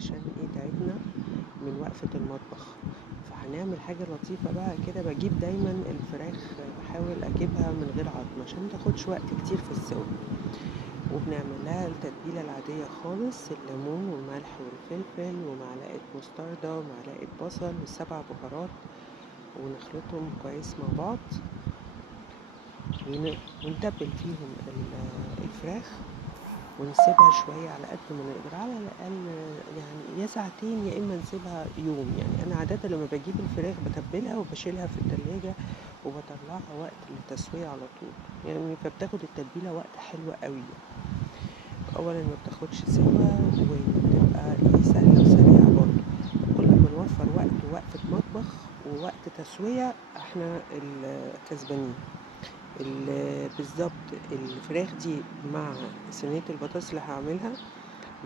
علشان ايه تعبنا من وقفة المطبخ. فهنعمل حاجة لطيفة بقى كده، بجيب دايما الفراخ، بحاول اجيبها من غير عظم عشان متاخدش وقت كتير في السوا، وبنعمل لها التتبيلة العادية خالص، الليمون والملح والفلفل ومعلقة مستردة ومعلقة بصل والسبع بهارات، ونخلطهم كويس مع بعض ونتبل فيهم الفراخ، ونسيبها شوية على قد ما نقدر، على الأقل يعني يا ساعتين يا إما نسيبها يوم. يعني أنا عادة لما بجيب الفراخ بتبلها وبشيلها في التلاجة وبطلعها وقت التسوية على طول، يعني فبتاخد التتبيلة وقت حلو قوي. أولا ما بتاخدش سوا وبتبقى ايه سهلة وسريعة برضه. كل ما نوفر وقت ووقفة مطبخ ووقت تسوية احنا الكسبانين. بالظبط الفراخ دي مع صينية البطاطس اللي هعملها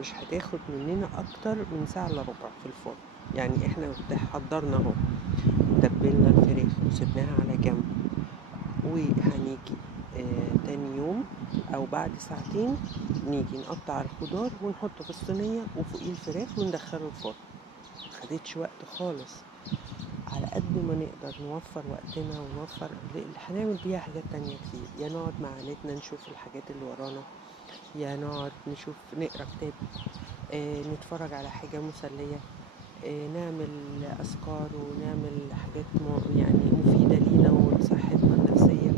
مش هتاخد مننا اكتر من ساعة الا ربع في الفرن. يعني احنا حضرنا اهو، تبلنا الفراخ وسبناها على جنب، وهنيجي تاني يوم او بعد ساعتين نيجي نقطع الخضار ونحطه في الصينية وفوقيه الفراخ وندخله الفرن. مخدتش وقت خالص. على قد ما نقدر نوفر وقتنا ونوفر هنعمل بيها حاجات تانية كتير، يا نقعد مع عيلتنا نشوف الحاجات اللي ورانا، يا نقعد نشوف نقرا كتاب، نتفرج على حاجة مسلية، نعمل أذكار ونعمل حاجات يعني مفيدة لينا ولصحتنا النفسية.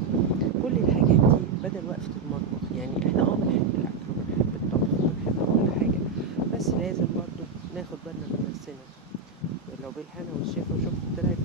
كل الحاجات دي بدل وقفة المطبخ. يعني احنا بنحب الأكل وبنحب الطبخ وبنحب كل حاجة، بس لازم برضو ناخد بالنا من نفسنا. لو بالهنا والشفا وشوف طلعت